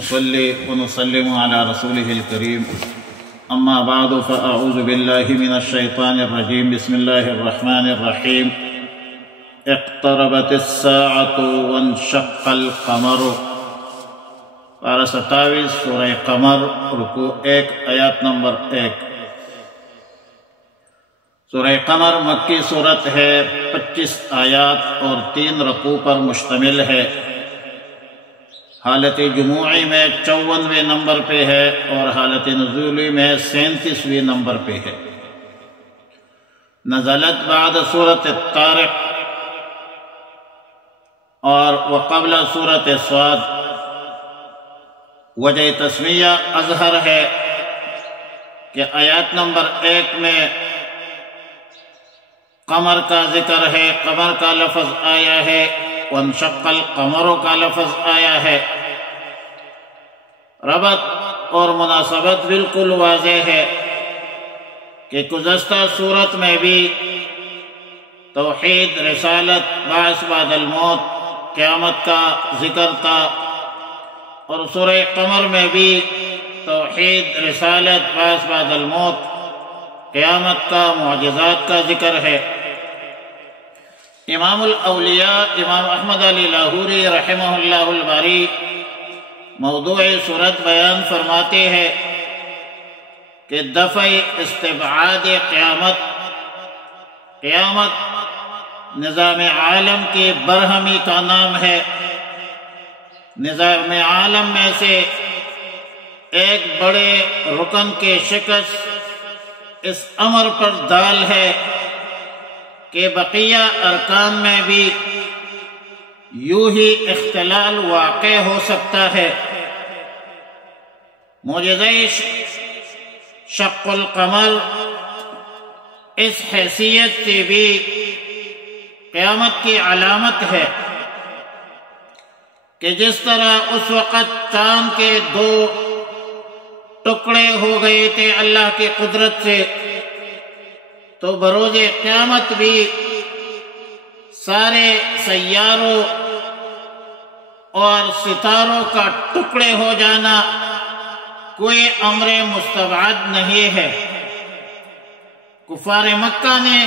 نصلي ونسلم على رسوله الكريم أما بعد فأعوذ بالله من الشيطان الرجيم بسم الله الرحمن الرحيم اقتربت الساعة وانشق القمر پارہ 27 سورہ قمر رکوع 1 آیات نمبر 1۔ سورہ قمر مکی صورت ہے، 25 آیات اور 3 رکوع پر مشتمل ہے۔ حالت جموعی میں 54ویں نمبر پہ ہے اور حالت نزولی میں 37ویں نمبر پہ ہے۔ نزلت بعد سورۃ الطارق اور وقبل سورۃ صاد۔ وجہ تسمیہ اظہر ہے کہ آیات نمبر 1 میں قمر کا ذکر ہے، قمر کا لفظ آیا ہے، وانشق القمر کا لفظ آیا ہے۔ ربط اور مناسبت بالکل واضح ہے کہ گزشتہ صورت میں بھی توحید، رسالت، بعث بعد الموت، قیامت کا ذکر تھا، اور سورہ قمر میں بھی توحید، رسالت، بعث بعد الموت، قیامت کا، معجزات کا ذکر ہے۔ امام الاولیاء امام احمد علی لاہوری رحمہ اللہ الباری موضوع صورت بیان فرماتے ہیں کہ دفع استبعاد قیامت نظام عالم کی برہمی کا نام ہے۔ نظام عالم میں سے ایک بڑے رکن کے شکست اس امر پر دال ہے کہ بقیہ ارکان میں بھی یوں ہی اختلال واقع ہو سکتا ہے۔ معجزہ شق القمر اس حیثیت سے بھی قیامت کی علامت ہے کہ جس طرح اس وقت چاند کے 2 ٹکڑے ہو گئے تھے اللہ کی قدرت سے، تو بروز قیامت بھی سارے سیاروں اور ستاروں کا ٹکڑے ہو جانا کوئی امر مستبعد نہیں ہے۔ کفار مکہ نے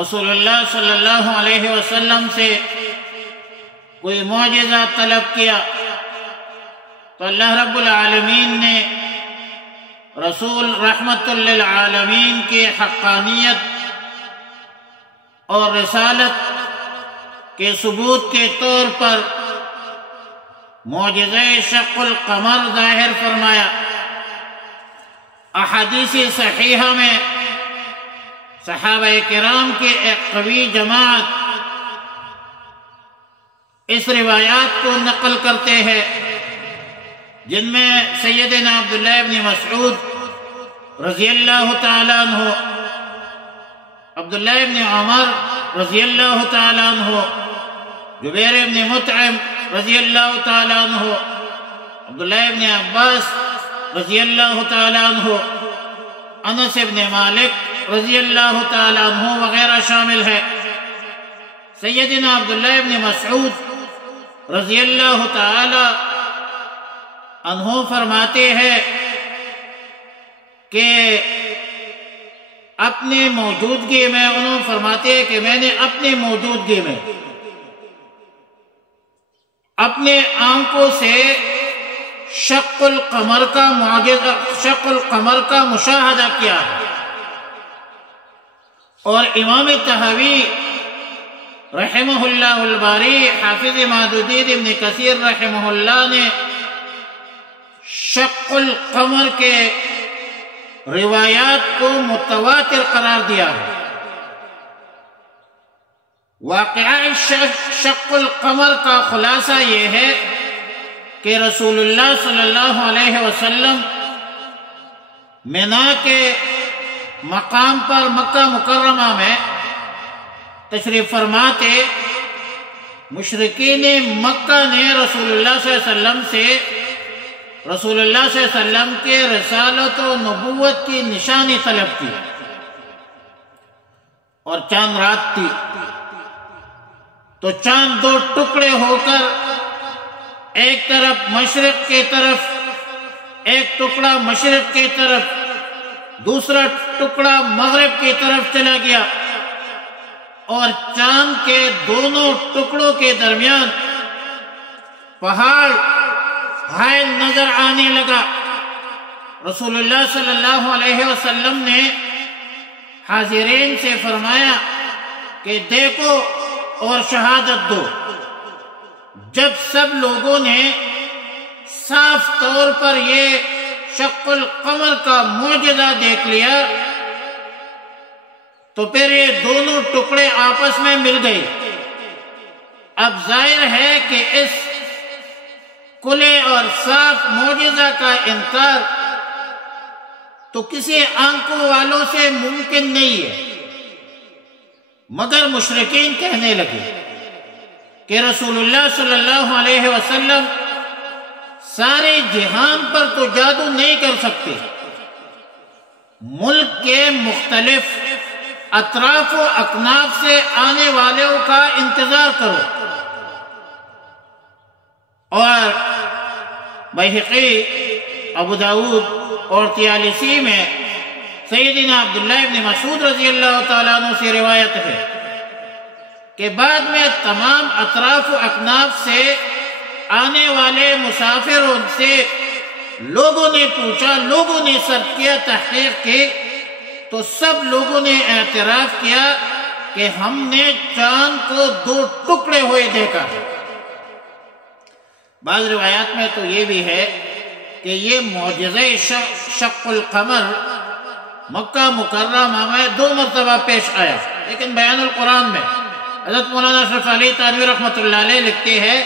رسول اللہ صلی اللہ علیہ وسلم سے کوئی معجزہ طلب کیا تو اللہ رب العالمین نے رسول رحمت للعالمین کی حقانیت اور رسالت کے ثبوت کے طور پر معجزہ شق القمر ظاہر فرمایا۔ احادیث صحیحہ میں صحابہ کرام کی ایک قوی جماعت اس روایات کو نقل کرتے ہیں، جن میں سیدنا عبداللہ ابن مسعود رضی اللہ تعالیٰ عنہ، عبداللہ ابن عمر رضی اللہ تعالیٰ عنہ، جبیر ابن مطعم رضی اللہ تعالیٰ عنہ، عبداللہ ابن عباس رضی اللہ تعالیٰ عنہ، انس ابن مالک رضی اللہ تعالیٰ عنہ وغیرہ شامل ہے۔ سیدنا عبداللہ ابن مسعود رضی اللہ تعالیٰ عنہ فرماتے ہیں کہ اپنے موجودگی میں، انہوں فرماتے ہیں کہ میں نے اپنے موجودگی میں اپنے آنکھوں سے شق القمر کا معجزہ، شق القمر کا مشاہدہ کیا ہے۔ اور امام طحاوی رحمہ اللہ الباری، حافظ مادودین ابن کثیر رحمہ اللہ نے شق القمر کے روایات کو متواتر قرار دیا ہے۔ واقعہ شق القمر کا خلاصہ یہ ہے کہ رسول اللہ صلی اللہ علیہ وسلم مینا کے مقام پر مکہ مکرمہ میں تشریف فرما تھے۔ مشرکین مکہ نے رسول اللہ صلی اللہ علیہ وسلم سے رسول اللہ صلی اللہ علیہ وسلم کے رسالت و نبوت کی نشانی طلب کی، اور چاند رات تھی تو چاند 2 ٹکڑے ہو کر ایک طرف مشرق کی طرف، ایک ٹکڑا مشرق کی طرف، دوسرا ٹکڑا مغرب کی طرف چلا گیا، اور چاند کے دونوں ٹکڑوں کے درمیان پہاڑ حائل نظر آنے لگا۔ رسول اللہ صلی اللہ علیہ وسلم نے حاضرین سے فرمایا کہ دیکھو اور شہادت دو۔ جب سب لوگوں نے صاف طور پر یہ شق القمر کا معجزہ دیکھ لیا تو پھر یہ دونوں ٹکڑے آپس میں مل گئے۔ اب ظاہر ہے کہ اس کھلے اور صاف معجزہ کا انکار تو کسی آنکھوں والوں سے ممکن نہیں ہے، مگر مشرکین کہنے لگے کہ رسول اللہ صلی اللہ علیہ وسلم سارے جہان پر تو جادو نہیں کر سکتے، ملک کے مختلف اطراف و اکناف سے آنے والوں کا انتظار کرو۔ اور بیہقی، ابو داؤد اور طیالسی میں سیدنا عبداللہ ابن مسعود رضی اللہ تعالیٰ عنہ سے روایت ہے کہ بعد میں تمام اطراف و اکناف سے آنے والے مسافروں سے لوگوں نے پوچھا، لوگوں نے سرچ کیا، تحقیق کی، تو سب لوگوں نے اعتراف کیا کہ ہم نے چاند کو دو ٹکڑے ہوئے دیکھا۔ بعض روایات میں تو یہ بھی ہے کہ یہ معجزہ شق القمر مکہ مکرمہ میں 2 مرتبہ پیش آیا، لیکن بیان القرآن میں حضرت مولانا اشرف علی تھانوی رحمۃ اللہ علیہ لکھتے ہیں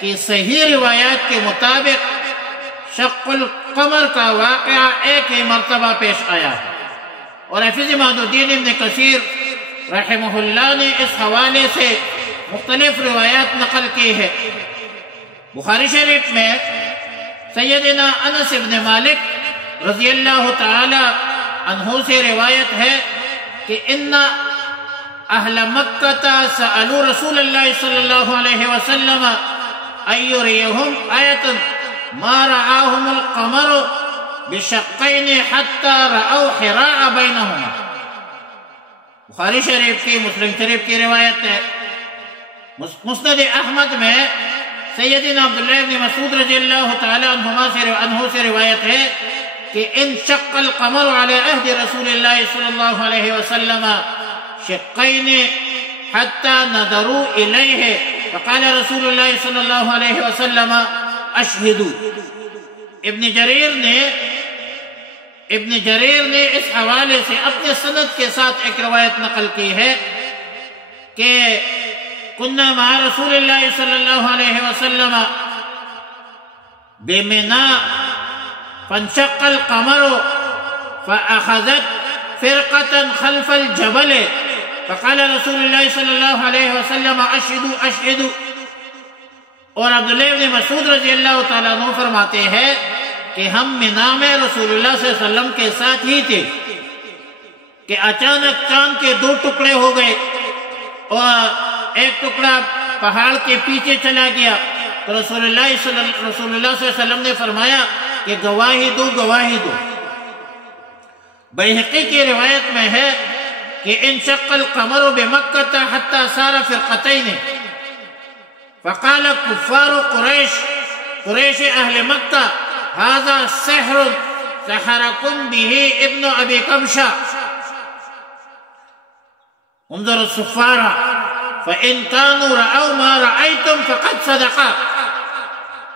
کہ صحیح روایات کے مطابق شق القمر کا واقعہ ایک ہی مرتبہ پیش آیا، اور حافظ اماد الدین ابن کثیر رحمہ اللہ نے اس حوالے سے مختلف روایات نقل کی ہے۔ بخاری شریف میں سیدنا انس ابن مالک رضی اللہ تعالی عنہ سے روایت ہے کہ ان اہل مکہ سألوا رسول اللہ صلی اللہ علیہ وسلم ان یریہم آیۃ ما رآہم القمر بشقین حتی رأوا حراء بینہما۔ بخاری شریف کی، مسلم شریف کی روایت ہے۔ مسند احمد میں سیدنا عبداللہ ابن مسعود رضی اللہ تعالی عنہ سے روایت ہے کہ ان شق القمر علی عہد رسول اللہ صلی اللہ علیہ وسلم شقین حتی نظروا الیہ فقال رسول اللہ صلی اللہ علیہ وسلم اشہدوا۔ ابن جریر نے اس حوالے سے اپنے سند کے ساتھ ایک روایت نقل کی ہے کہ كنا مع رسول الله صلى الله عليه وسلم بمنى فانشق القمر فأخذت فرقة خلف الجبل فقال رسول الله صلى الله عليه وسلم اشهدوا اشهدوا۔ اور عبداللہ ابن مسعود رضی اللہ تعالیٰ عنہ فرماتے ہیں کہ ہم منا میں رسول اللہ صلی اللہ علیہ وسلم کے ساتھ ہی تھے کہ اچانک چاند کے 2 ٹکڑے ہو گئے، اور ایک ٹکڑا پہاڑ کے پیچھے چلا گیا، تو رسول اللہ صلی اللہ علیہ وسلم نے فرمایا کہ گواہی دو، گواہی دو۔ بیہقی کی روایت میں ہے کہ انشق القمر بمکہ حتی صار فرقتین فقال کفار قریش اہل مکہ هذا سحر سحرکم به ابن ابی کبشہ انظر السفارہ فإن كانوا رأوا ما رأيتم فقد صدقا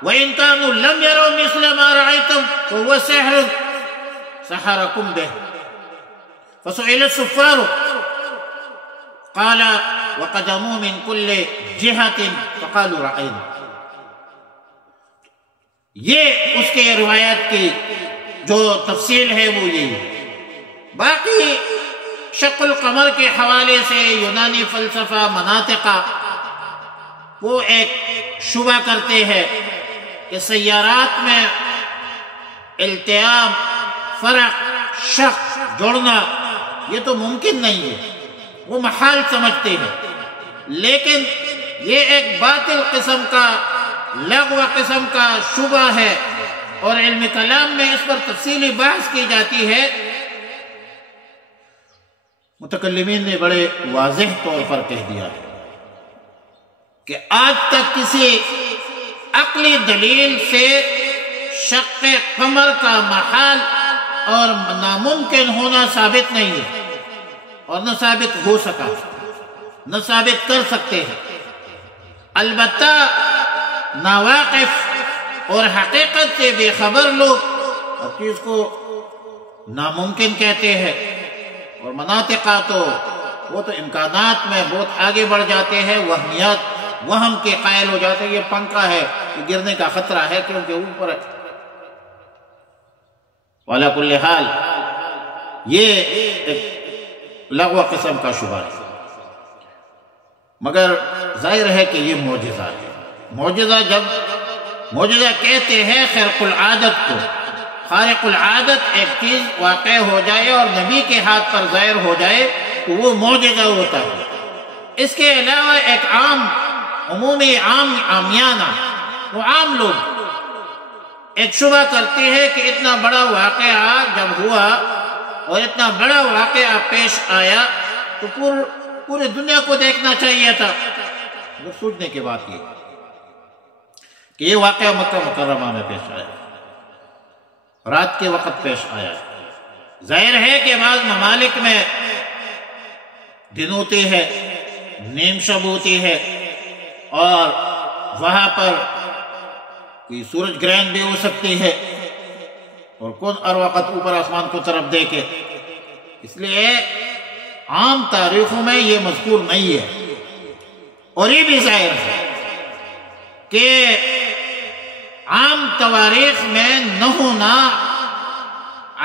وإن كانوا لم يروا مثل ما رأيتم فهو سحر سحركم به۔ فسئل السفار قال وقدموا من كل جهة فقالوا رأينا۔ یہ اس کے روایات کی جو تفصیل ہے وہ یہی۔ باقی شق القمر کے حوالے سے یونانی فلسفہ مناطقہ وہ ایک شبہ کرتے ہیں کہ سیارات میں التیام، فرق، شق جوڑنا یہ تو ممکن نہیں ہے، وہ محال سمجھتے ہیں، لیکن یہ ایک باطل قسم کا لغو قسم کا شبہ ہے، اور علم کلام میں اس پر تفصیلی بحث کی جاتی ہے۔ متکلمین نے بڑے واضح طور پر کہہ دیا ہے کہ آج تک کسی عقلی دلیل سے شق قمر کا محال اور ناممکن ہونا ثابت نہیں ہے، اور نہ ثابت ہو سکا، نہ ثابت کر سکتے ہیں۔ البتہ ناواقف اور حقیقت سے بے خبر لوگ ہر چیز کو ناممکن کہتے ہیں، اور مناطقہ تو وہ تو امکانات میں بہت آگے بڑھ جاتے ہیں، وہم کے قائل ہو جاتے ہیں، یہ پنکھا ہے، یہ گرنے کا خطرہ ہے کیونکہ اوپر ہے۔ وعلی کل حال یہ ایک لغو قسم کا شبہ ہے، مگر ظاہر ہے کہ یہ معجزہ ہے۔ معجزہ کہتے ہیں خارق العادت کو۔ خارق العادت ایک چیز واقع ہو جائے اور نبی کے ہاتھ پر ظاہر ہو جائے تو وہ معجزہ ہوتا ہے۔ اس کے علاوہ ایک عمومی عامیانہ وہ عام لوگ ایک شبہ کرتے ہیں کہ اتنا بڑا واقعہ جب ہوا اور اتنا بڑا واقعہ پیش آیا تو پورے دنیا کو دیکھنا چاہیے تھا۔ مگر سوچنے کے بعد یہ کہ یہ واقعہ مکہ مکرمہ میں پیش آیا، رات کے وقت پیش آیا۔ ظاہر ہے کہ بعض ممالک میں دن ہوتی ہے، نیم شب ہوتی ہے، اور وہاں پر کوئی سورج گرہن بھی ہو سکتی ہے، اور کون ہر وقت اوپر آسمان کو طرف دیکھے۔ اس لیے عام تاریخوں میں یہ مذکور نہیں ہے، اور یہ بھی ظاہر ہے کہ عام تواریخ میں نہ ہونا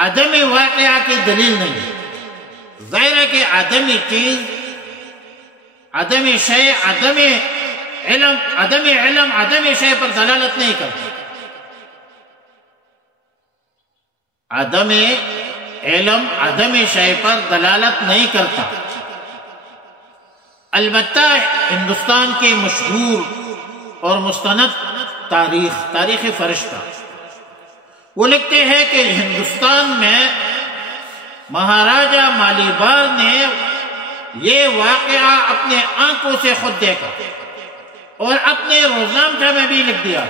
عدم واقعہ کی دلیل نہیں ہے۔ ظاہر ہے کہ عدمی چیز، عدم شے، عدم علم عدم شے پر دلالت نہیں کرتا۔ عدم علم عدم شے پر دلالت نہیں کرتا۔ البتہ ہندوستان کی مشہور اور مستند تاریخ فرشتہ وہ لکھتے ہیں کہ ہندوستان میں مہاراجہ مالیبار نے یہ واقعہ اپنے آنکھوں سے خود دیکھا اور اپنے روزنامہ میں بھی لکھ دیا۔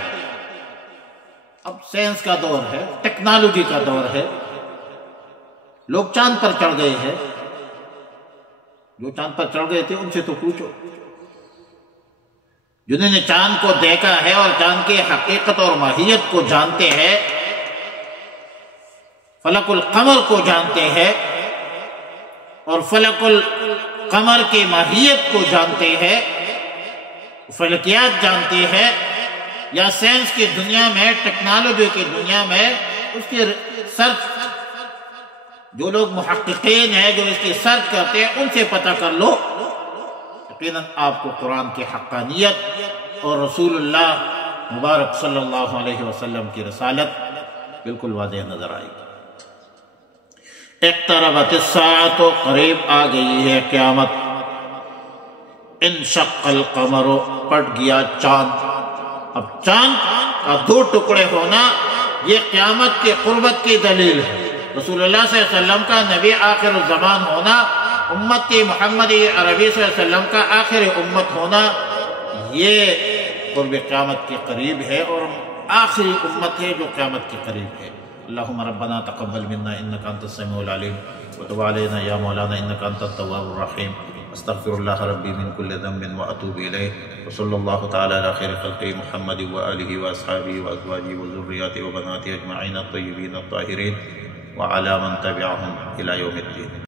اب سائنس کا دور ہے، ٹیکنالوجی کا دور ہے، لوگ چاند پر چڑھ گئے ہیں۔ جو چاند پر چڑھ گئے تھے ان سے تو پوچھو، جنہوں نے چاند کو دیکھا ہے اور چاند کی حقیقت اور ماہیت کو جانتے ہیں، فلک القمر کو جانتے ہیں اور فلک القمر کی ماہیت کو جانتے ہیں، فلکیات جانتے ہیں، یا سائنس کی دنیا میں، ٹیکنالوجی کی دنیا میں اس کی سرچ، جو لوگ محققین ہیں جو اس کی سرچ کرتے ہیں ان سے پتہ کر لو، یقیناً آپ کو قرآن کی حقانیت اور رسول اللہ مبارک صلی اللہ علیہ وسلم کی رسالت بالکل واضح نظر آئے گی۔ اقتربت الساعۃ، قریب آ گئی ہے قیامت۔ انشق القمر، پٹ گیا چاند۔ اب چاند کا دو ٹکڑے ہونا یہ قیامت کی قربت کی دلیل ہے۔ رسول اللہ صلی اللہ علیہ وسلم کا نبی آخر الزمان ہونا، امت محمدی عربی صلی اللہ علیہ وسلم کا آخر امت ہونا، یہ قرب قیامت کے قریب ہے اور آخری امت ہے جو قیامت کے قریب ہے۔ اللہم ربنا تقبل منا انکا انت السمیع العلیم وتب علینا یا مولانا انکا انت التواب الرحیم۔ استغفر اللہ ربی من کل ذنب واتوب الیہ، وصلی اللہ تعالی علی خیر خلقہ محمد وآلہ واصحابہ وازواجہ وذریاتہ وبناتہ اجمعین الطیبین الطاہرین وعلی من تبعہم الی یوم الدین۔